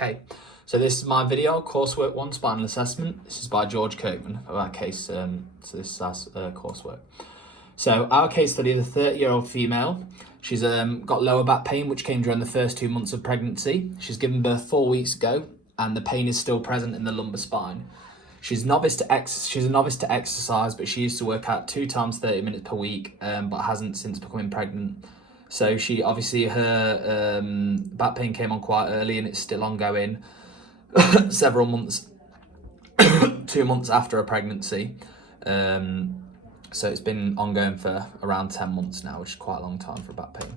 Okay, so this is my video, Coursework 1 Spinal Assessment. This is by George Copeman of our case, so this is coursework. So our case study is a 30-year-old female. She's got lower back pain, which came during the first 2 months of pregnancy. She's given birth 4 weeks ago, and the pain is still present in the lumbar spine. She's a novice to exercise, but she used to work out 2 times 30 minutes per week, but hasn't since becoming pregnant. So she obviously her back pain came on quite early, and it's still ongoing several months, 2 months after a pregnancy. So it's been ongoing for around 10 months now, which is quite a long time for back pain.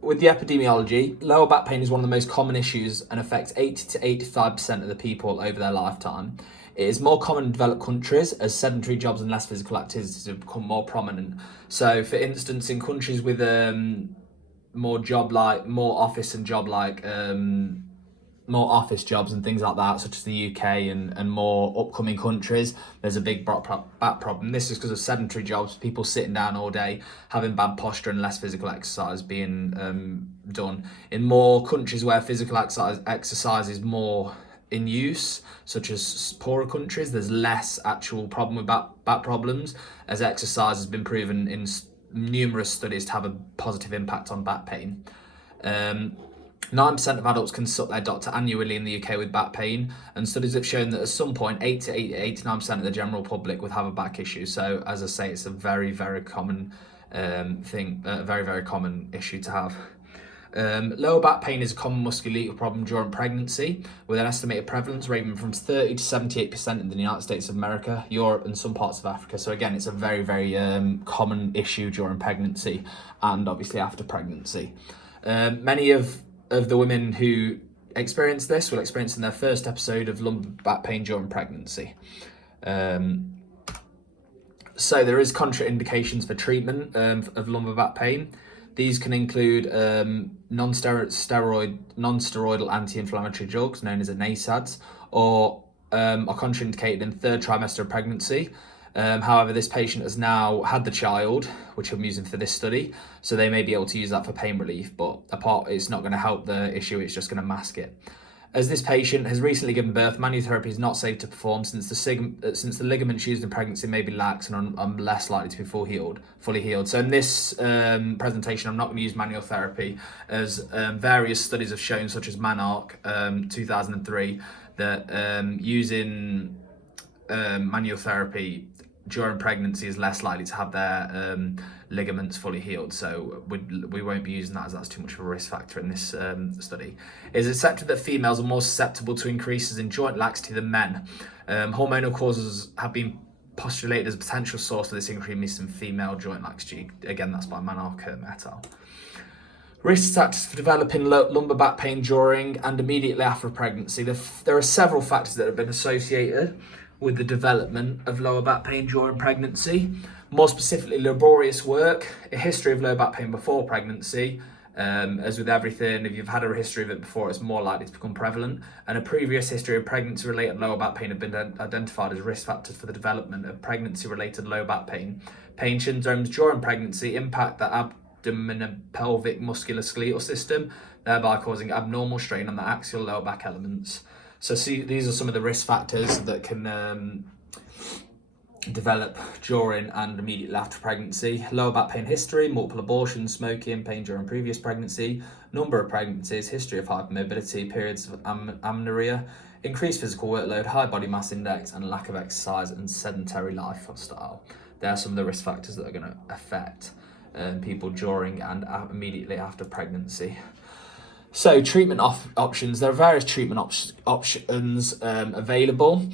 With the epidemiology, lower back pain is one of the most common issues and affects 80 to 85% of the people over their lifetime. It is more common in developed countries as sedentary jobs and less physical activities have become more prominent. So, for instance, in countries with more office jobs and things like that, such as the UK and more upcoming countries, there's a big back problem. This is because of sedentary jobs, people sitting down all day, having bad posture and less physical exercise being done. In more countries where physical exercise is more in use, such as poorer countries, there's less actual problem with back problems, as exercise has been proven in numerous studies to have a positive impact on back pain. 9% of adults consult their doctor annually in the UK with back pain, and studies have shown that at some point 89% of the general public would have a back issue. So, as I say, it's a very, very common very common issue to have. Lower back pain is a common musculoskeletal problem during pregnancy, with an estimated prevalence ranging from 30 to 78% in the United States of America, Europe, and some parts of Africa. So again, it's a very, very common issue during pregnancy and obviously after pregnancy. Many of the women who experience this will experience in their first episode of lumbar back pain during pregnancy. So there is contraindications for treatment of lumbar back pain. These can include non-steroidal anti-inflammatory drugs known as NSAIDs, or are contraindicated in the 3rd trimester of pregnancy. However, this patient has now had the child, which I'm using for this study, so they may be able to use that for pain relief, but it's not going to help the issue, it's just going to mask it. As this patient has recently given birth, manual therapy is not safe to perform since the ligaments used in pregnancy may be lax and are less likely to be fully healed. So in this presentation, I'm not going to use manual therapy, as various studies have shown, such as Manark 2003, that using manual therapy during pregnancy is less likely to have their ligaments fully healed, so we won't be using that, as that's too much of a risk factor in this study. It is accepted that females are more susceptible to increases in joint laxity than men. Hormonal causes have been postulated as a potential source of this increase in female joint laxity. Again, that's by Manark et al. Risk factors for developing lumbar back pain during and immediately after pregnancy. There are several factors that have been associated with the development of lower back pain during pregnancy. More specifically, laborious work, a history of lower back pain before pregnancy. As with everything, if you've had a history of it before, it's more likely to become prevalent. And a previous history of pregnancy-related lower back pain have been identified as risk factors for the development of pregnancy-related lower back pain. Pain syndromes during pregnancy impact the abdomen and pelvic musculoskeletal system, thereby causing abnormal strain on the axial lower back elements. So these are some of the risk factors that can develop during and immediately after pregnancy. Lower back pain history, multiple abortions, smoking, pain during previous pregnancy, number of pregnancies, history of hypermobility, periods of amenorrhea, increased physical workload, high body mass index, and lack of exercise and sedentary lifestyle. There are some of the risk factors that are going to affect people during and immediately after pregnancy. So treatment options. There are various treatment options available,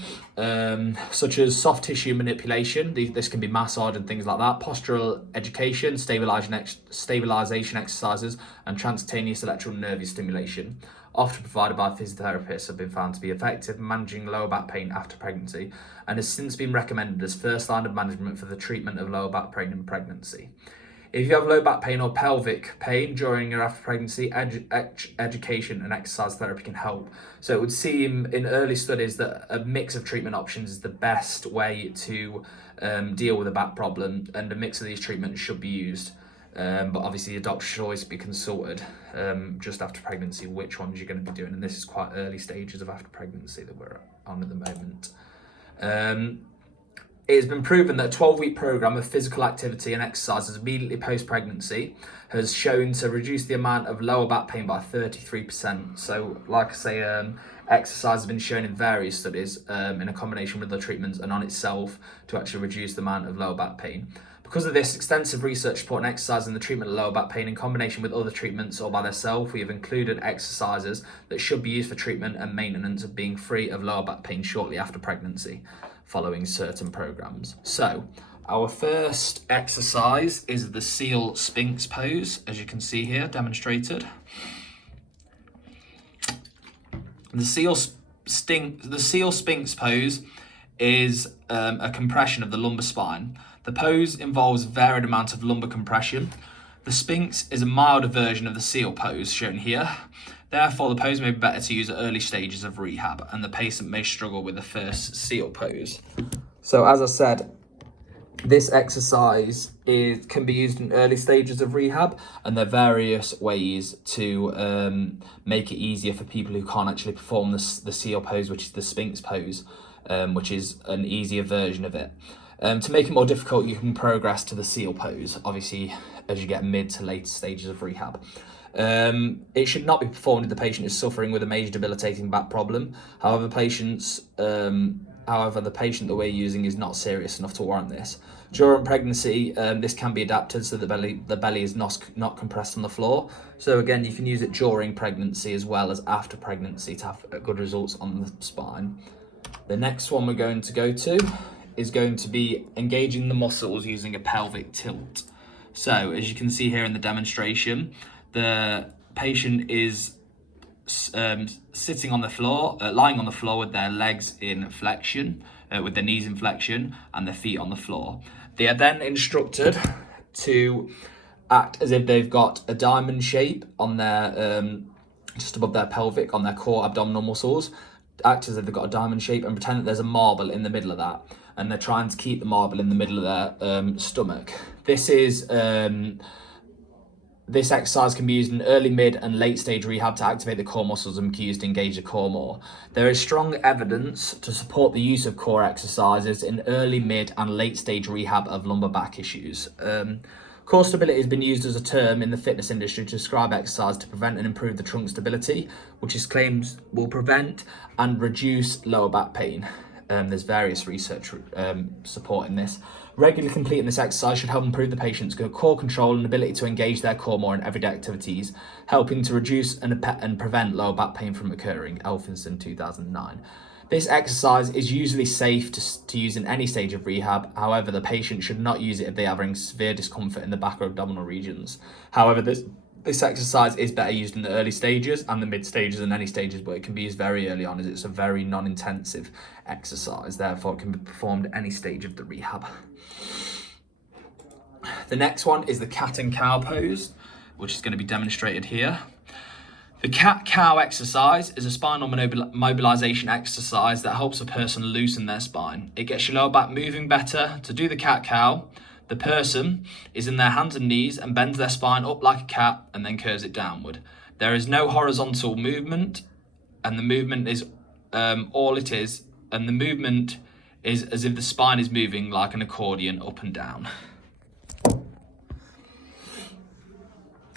such as soft tissue manipulation. This can be massage and things like that. Postural education, stabilization exercises, and transcutaneous electrical nerve stimulation, often provided by physiotherapists, have been found to be effective in managing lower back pain after pregnancy, and has since been recommended as first line of management for the treatment of lower back pain in pregnancy. If you have low back pain or pelvic pain during or after pregnancy, education and exercise therapy can help. So it would seem in early studies that a mix of treatment options is the best way to deal with a back problem, and a mix of these treatments should be used. But obviously your doctor should always be consulted just after pregnancy which ones you're going to be doing, and this is quite early stages of after pregnancy that we're on at the moment. It has been proven that a 12-week program of physical activity and exercises immediately post-pregnancy has shown to reduce the amount of lower back pain by 33%. So, like I say, exercise has been shown in various studies in a combination with other treatments and on itself to actually reduce the amount of lower back pain. Because of this, extensive research supporting exercise in the treatment of lower back pain in combination with other treatments or by themselves, we have included exercises that should be used for treatment and maintenance of being free of lower back pain shortly after pregnancy, following certain programs. So, our first exercise is the seal Sphinx pose, as you can see here, demonstrated. The seal Sphinx pose is a compression of the lumbar spine. The pose involves a varied amount of lumbar compression. The Sphinx is a milder version of the seal pose shown here. Therefore, the pose may be better to use at early stages of rehab, and the patient may struggle with the first seal pose. So, as I said, this exercise can be used in early stages of rehab, and there are various ways to make it easier for people who can't actually perform the seal pose, which is the Sphinx pose, which is an easier version of it. To make it more difficult, you can progress to the seal pose, obviously, as you get mid to late stages of rehab. It should not be performed if the patient is suffering with a major debilitating back problem. However, the patient that we're using is not serious enough to warrant this. During pregnancy, this can be adapted so the belly is not compressed on the floor. So again, you can use it during pregnancy as well as after pregnancy to have good results on the spine. The next one we're going to go to is going to be engaging the muscles using a pelvic tilt. So as you can see here in the demonstration, the patient is sitting on the floor, lying on the floor with their legs in flexion, with their knees in flexion and their feet on the floor. They are then instructed to act as if they've got a diamond shape on their, just above their pelvic, on their core abdominal muscles. Act as if they've got a diamond shape and pretend that there's a marble in the middle of that. And they're trying to keep the marble in the middle of their stomach. This exercise can be used in early, mid, and late stage rehab to activate the core muscles and can be used to engage the core more. There is strong evidence to support the use of core exercises in early, mid, and late stage rehab of lumbar back issues. Core stability has been used as a term in the fitness industry to describe exercise to prevent and improve the trunk stability, which is claimed will prevent and reduce lower back pain. There's various research supporting this. Regularly completing this exercise should help improve the patient's core control and ability to engage their core more in everyday activities, helping to reduce and prevent lower back pain from occurring. Elphinson, 2009. This exercise is usually safe to use in any stage of rehab. However, the patient should not use it if they are having severe discomfort in the back or abdominal regions. However, this exercise is better used in the early stages and the mid stages and any stages, but it can be used very early on as it's a very non-intensive exercise. Therefore, it can be performed at any stage of the rehab. The next one is the cat and cow pose, which is going to be demonstrated here. The cat-cow exercise is a spinal mobilization exercise that helps a person loosen their spine. It gets your lower back moving better. To do the cat-cow, the person is in their hands and knees and bends their spine up like a cat and then curves it downward. There is no horizontal movement, and the movement is all it is, and the movement is as if the spine is moving like an accordion up and down.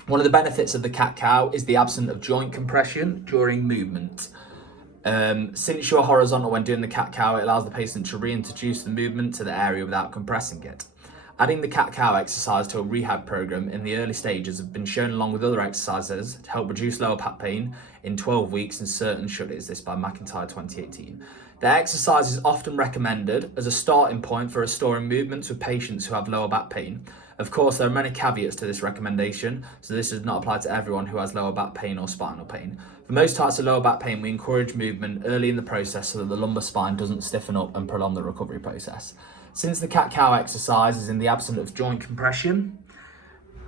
One of the benefits of the cat-cow is the absence of joint compression during movement. Since you're horizontal when doing the cat-cow, it allows the patient to reintroduce the movement to the area without compressing it. Adding the cat-cow exercise to a rehab program in the early stages have been shown along with other exercises to help reduce lower back pain in 12 weeks in certain studies. This by McIntyre 2018. The exercise is often recommended as a starting point for restoring movements with patients who have lower back pain. Of course, there are many caveats to this recommendation, so this does not apply to everyone who has lower back pain or spinal pain. For most types of lower back pain, we encourage movement early in the process so that the lumbar spine doesn't stiffen up and prolong the recovery process. Since the cat-cow exercise is in the absence of joint compression,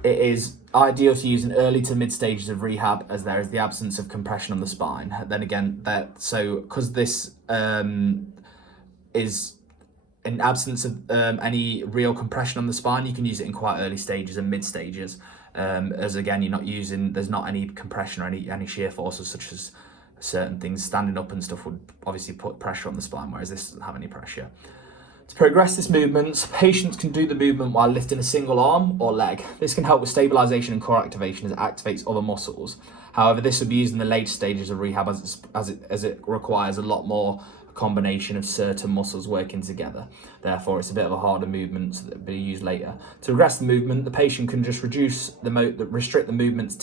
it is ideal to use in early to mid stages of rehab as there is the absence of compression on the spine. Then again, because this is in absence of any real compression on the spine, you can use it in quite early stages and mid stages, as again, there's not any compression or any shear forces, such as certain things standing up and stuff would obviously put pressure on the spine, whereas this doesn't have any pressure. To progress this movement, patients can do the movement while lifting a single arm or leg. This can help with stabilization and core activation as it activates other muscles. However, this would be used in the later stages of rehab as it requires a lot more combination of certain muscles working together. Therefore, it's a bit of a harder movement that will be used later. To progress the movement, the patient can just restrict the movement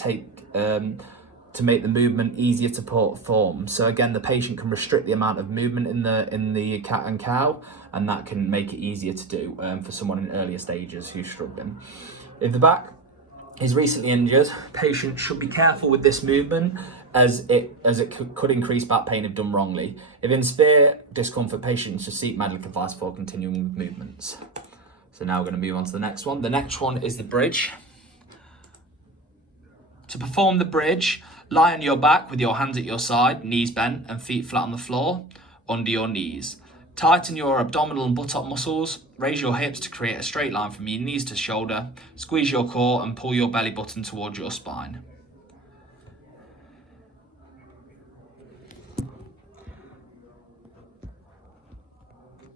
to make the movement easier to perform. So again, the patient can restrict the amount of movement in the cat and cow, and that can make it easier to do for someone in earlier stages who's struggling. If the back is recently injured, patient should be careful with this movement as it could increase back pain if done wrongly. If in severe discomfort, patients should seek medical advice before continuing with movements. So now we're going to move on to the next one. The next one is the bridge. To perform the bridge, lie on your back with your hands at your side, knees bent and feet flat on the floor, under your knees. Tighten your abdominal and buttock muscles, raise your hips to create a straight line from your knees to shoulder, squeeze your core and pull your belly button towards your spine.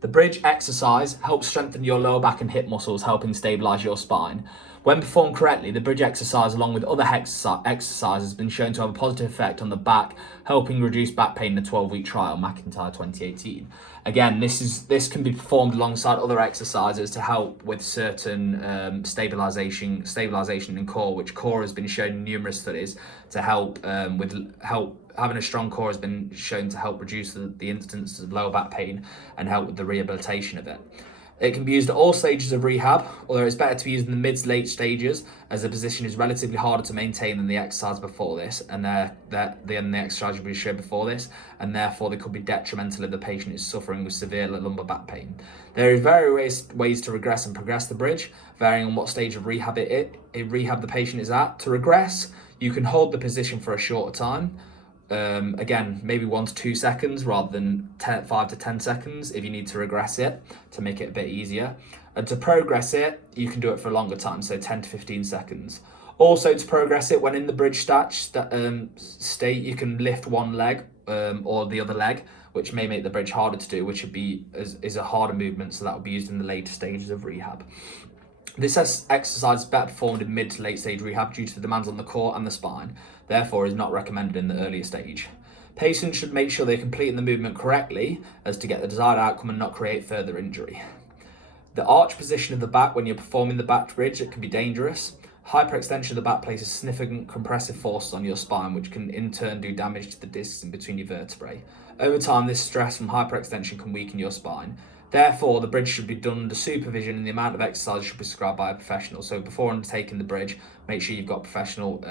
The bridge exercise helps strengthen your lower back and hip muscles, helping stabilize your spine. When performed correctly, the bridge exercise, along with other exercises, has been shown to have a positive effect on the back, helping reduce back pain in a 12-week trial, McIntyre 2018. Again, this can be performed alongside other exercises to help with certain stabilization in core, which core has been shown in numerous studies to help having a strong core has been shown to help reduce the incidence of lower back pain and help with the rehabilitation of it. It can be used at all stages of rehab, although it's better to be used in the mid to late stages, as the position is relatively harder to maintain than the exercise before this, and the exercise we showed before this, and therefore they could be detrimental if the patient is suffering with severe lumbar back pain. There are various ways to regress and progress the bridge, varying on what stage of rehab the patient is at. To regress, you can hold the position for a shorter time. Again, maybe 1 to 2 seconds rather than 5 to 10 seconds if you need to regress it to make it a bit easier. And to progress it, you can do it for a longer time, so 10 to 15 seconds. Also, to progress it, when in the bridge state, you can lift one leg or the other leg, which may make the bridge harder to do, which is a harder movement, so that will be used in the later stages of rehab. This exercise is better performed in mid to late stage rehab due to the demands on the core and the spine, therefore is not recommended in the earlier stage. Patients should make sure they're completing the movement correctly as to get the desired outcome and not create further injury. The arch position of the back when you're performing the back bridge, it can be dangerous. Hyperextension of the back places significant compressive forces on your spine, which can in turn do damage to the discs in between your vertebrae. Over time, this stress from hyperextension can weaken your spine. Therefore, the bridge should be done under supervision and the amount of exercise should be prescribed by a professional. So before undertaking the bridge, make sure you've got professional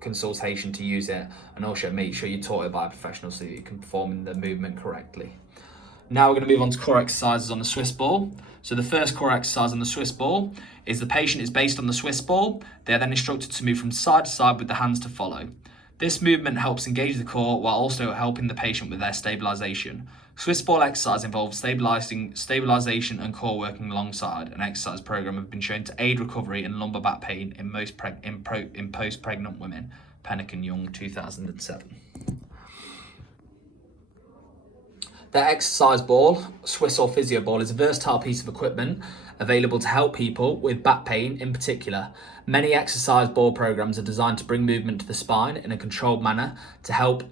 consultation to use it, and also make sure you're taught it by a professional so that you can perform the movement correctly. Now we're going to move on to core exercises on the Swiss ball. So the first core exercise on the Swiss ball is the patient is based on the Swiss ball. They are then instructed to move from side to side with the hands to follow. This movement helps engage the core while also helping the patient with their stabilization. Swiss ball exercise involves stabilization and core working alongside. An exercise program have been shown to aid recovery in lumbar back pain in post-pregnant women. Pennick and Young, 2007. The exercise ball, Swiss or physio ball, is a versatile piece of equipment available to help people with back pain in particular. Many exercise ball programs are designed to bring movement to the spine in a controlled manner to help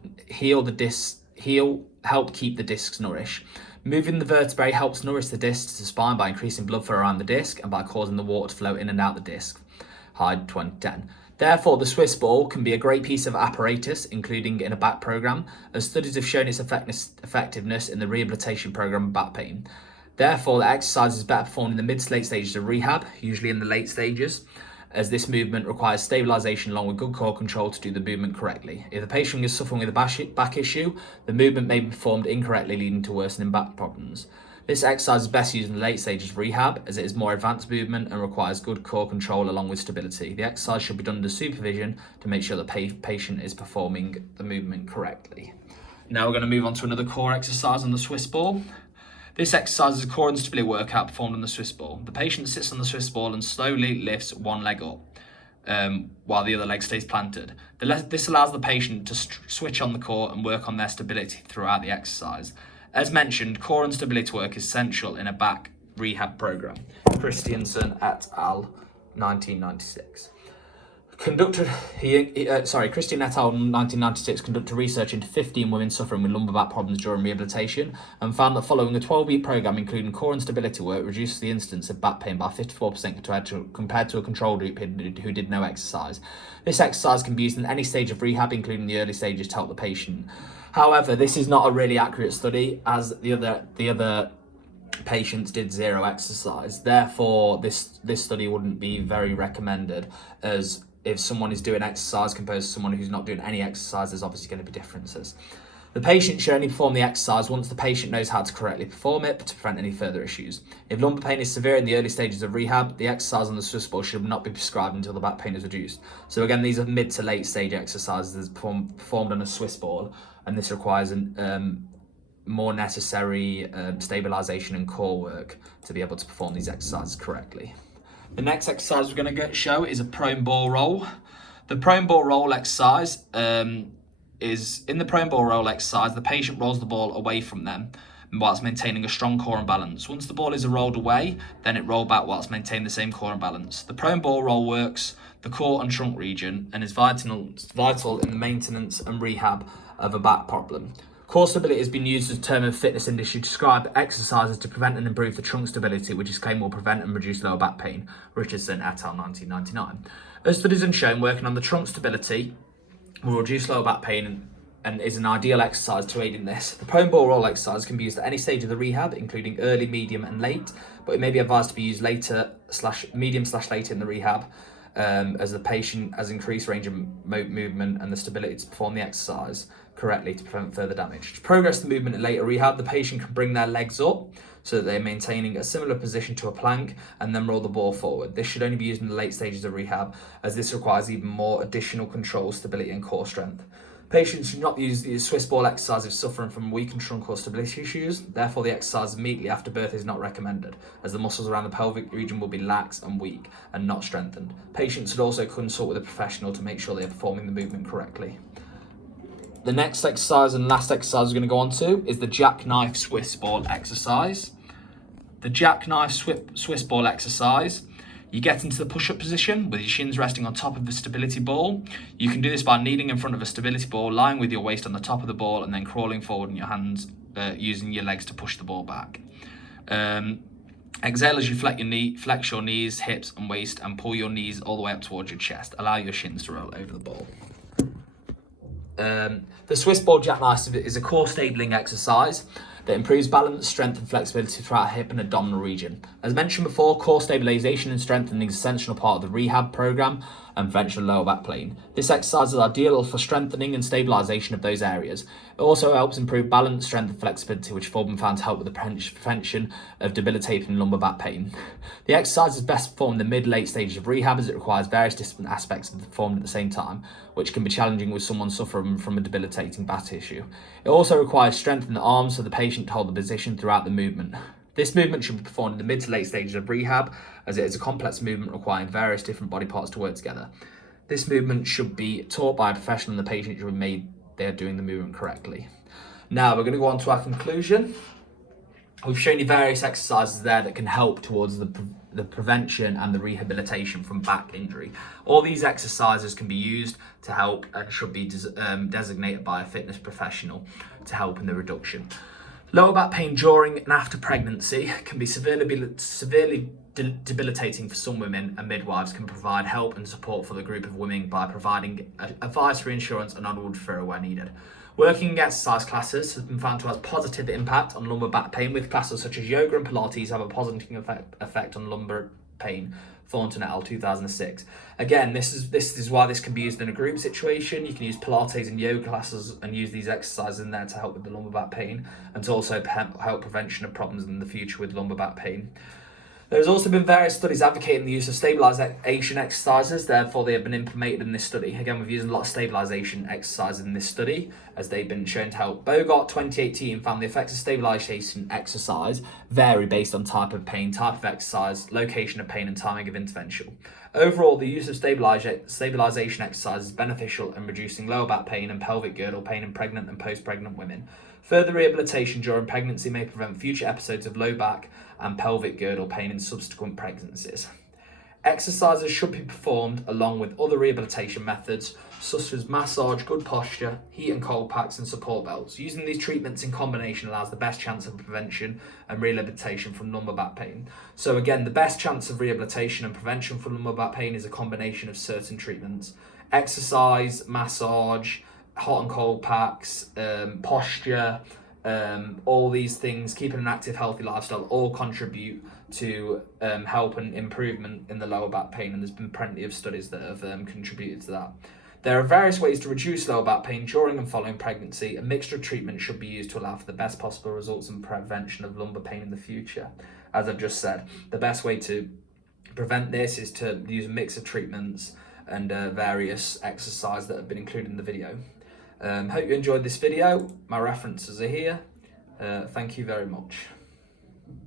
help keep the discs nourished. Moving the vertebrae helps nourish the discs to the spine by increasing blood flow around the disc and by causing the water to flow in and out the disc. Hyde 2010. Therefore, the Swiss ball can be a great piece of apparatus, including in a back program, as studies have shown its effectiveness in the rehabilitation program of back pain. Therefore, the exercise is better performed in the mid to late stages of rehab, usually in the late stages, as this movement requires stabilization along with good core control to do the movement correctly. If the patient is suffering with a back issue, the movement may be performed incorrectly, leading to worsening back problems. This exercise is best used in the late stages of rehab, as it is more advanced movement and requires good core control along with stability. The exercise should be done under supervision to make sure the patient is performing the movement correctly. Now we're going to move on to another core exercise on the Swiss ball. This exercise is a core and stability workout performed on the Swiss ball. The patient sits on the Swiss ball and slowly lifts one leg up while the other leg stays planted. This allows the patient to switch on the core and work on their stability throughout the exercise. As mentioned, core and stability work is essential in a back rehab program. Christiansen et al. 1996. Christian et al. 1996 conducted research into 15 women suffering with lumbar back problems during rehabilitation and found that following a 12-week program including core and stability work reduced the incidence of back pain by 54% compared to a control group who did no exercise. This exercise can be used in any stage of rehab, including the early stages, to help the patient. However, this is not a really accurate study, as the other patients did zero exercise. Therefore, this study wouldn't be very recommended, as if someone is doing exercise compared to someone who's not doing any exercise, there's obviously going to be differences. The patient should only perform the exercise once the patient knows how to correctly perform it to prevent any further issues. If lumbar pain is severe in the early stages of rehab, the exercise on the Swiss ball should not be prescribed until the back pain is reduced. So again, these are mid to late stage exercises performed on a Swiss ball, and this requires more necessary stabilization and core work to be able to perform these exercises correctly. The next exercise we're going to show is a prone ball roll. The prone ball roll exercise is in the prone ball roll exercise, the patient rolls the ball away from them whilst maintaining a strong core and balance. Once the ball is rolled away, then it rolled back whilst maintaining the same core and balance. The prone ball roll works the core and trunk region and is vital in the maintenance and rehab of a back problem. Core stability has been used as a term in the fitness industry to describe exercises to prevent and improve the trunk stability, which is claimed will prevent and reduce lower back pain. Richardson et al. 1999. As studies have shown, working on the trunk stability will reduce lower back pain and is an ideal exercise to aid in this. The prone ball roll exercise can be used at any stage of the rehab, including early, medium, and late, but it may be advised to be used medium/later in the rehab, as the patient has increased range of movement and the stability to perform the exercise correctly to prevent further damage. To progress the movement in later rehab, the patient can bring their legs up so that they're maintaining a similar position to a plank and then roll the ball forward. This should only be used in the late stages of rehab, as this requires even more additional control, stability, and core strength. Patients should not use the Swiss ball exercise if suffering from weakened trunk or stability issues. Therefore, the exercise immediately after birth is not recommended, as the muscles around the pelvic region will be lax and weak and not strengthened. Patients should also consult with a professional to make sure they are performing the movement correctly. The next exercise and last exercise we're going to go on to is the jackknife Swiss ball exercise. The jackknife Swiss ball exercise. You get into the push-up position with your shins resting on top of the stability ball. You can do this by kneeling in front of a stability ball, lying with your waist on the top of the ball, and then crawling forward in your hands, using your legs to push the ball back. Exhale as you flex your knees, hips, and waist, and pull your knees all the way up towards your chest. Allow your shins to roll over the ball. The Swiss ball jackknife is a core stabling exercise that improves balance, strength, and flexibility throughout hip and abdominal region. As mentioned before, core stabilization and strengthening is an essential part of the rehab program and prevention of lower back pain. This exercise is ideal for strengthening and stabilization of those areas. It also helps improve balance, strength, and flexibility, which have all been found to help with the prevention of debilitating lumbar back pain. The exercise is best performed in the mid-late stages of rehab, as it requires various different aspects to be performed at the same time, which can be challenging with someone suffering from a debilitating back issue. It also requires strength in the arms for the patient to hold the position throughout the movement. This movement should be performed in the mid to late stages of rehab, as it is a complex movement requiring various different body parts to work together. This movement should be taught by a professional, and the patient should be made they are doing the movement correctly. Now we're going to go on to our conclusion. We've shown you various exercises there that can help towards the prevention and the rehabilitation from back injury. All these exercises can be used to help and should be designated by a fitness professional to help in the reduction. Lower back pain during and after pregnancy can be severely debilitating for some women, and midwives can provide help and support for the group of women by providing advice, reassurance, and onward referral where needed. Working exercise classes has been found to have positive impact on lumbar back pain, with classes such as yoga and Pilates have a positive effect on lumbar pain. Thornton et al. 2006. Again, this is why this can be used in a group situation. You can use Pilates and yoga classes and use these exercises in there to help with the lumbar back pain and to also help prevention of problems in the future with lumbar back pain. There's also been various studies advocating the use of stabilisation exercises, therefore they have been implemented in this study. Again, we've used a lot of stabilisation exercises in this study, as they've been shown to help. Bogart 2018 found the effects of stabilisation exercise vary based on type of pain, type of exercise, location of pain, and timing of intervention. Overall, the use of stabilisation exercise is beneficial in reducing lower back pain and pelvic girdle pain in pregnant and post-pregnant women. Further rehabilitation during pregnancy may prevent future episodes of low back and pelvic girdle pain in subsequent pregnancies. Exercises should be performed along with other rehabilitation methods such as massage, good posture, heat and cold packs, and support belts. Using these treatments in combination allows the best chance of prevention and rehabilitation from lumbar back pain. So again, the best chance of rehabilitation and prevention from lumbar back pain is a combination of certain treatments: exercise, massage, hot and cold packs, posture, all these things, keeping an active, healthy lifestyle, all contribute to help and improvement in the lower back pain, and there's been plenty of studies that have contributed to that. There are various ways to reduce lower back pain during and following pregnancy. A mixture of treatment should be used to allow for the best possible results and prevention of lumbar pain in the future. As I've just said, the best way to prevent this is to use a mix of treatments and various exercises that have been included in the video. Hope you enjoyed this video. My references are here. Thank you very much.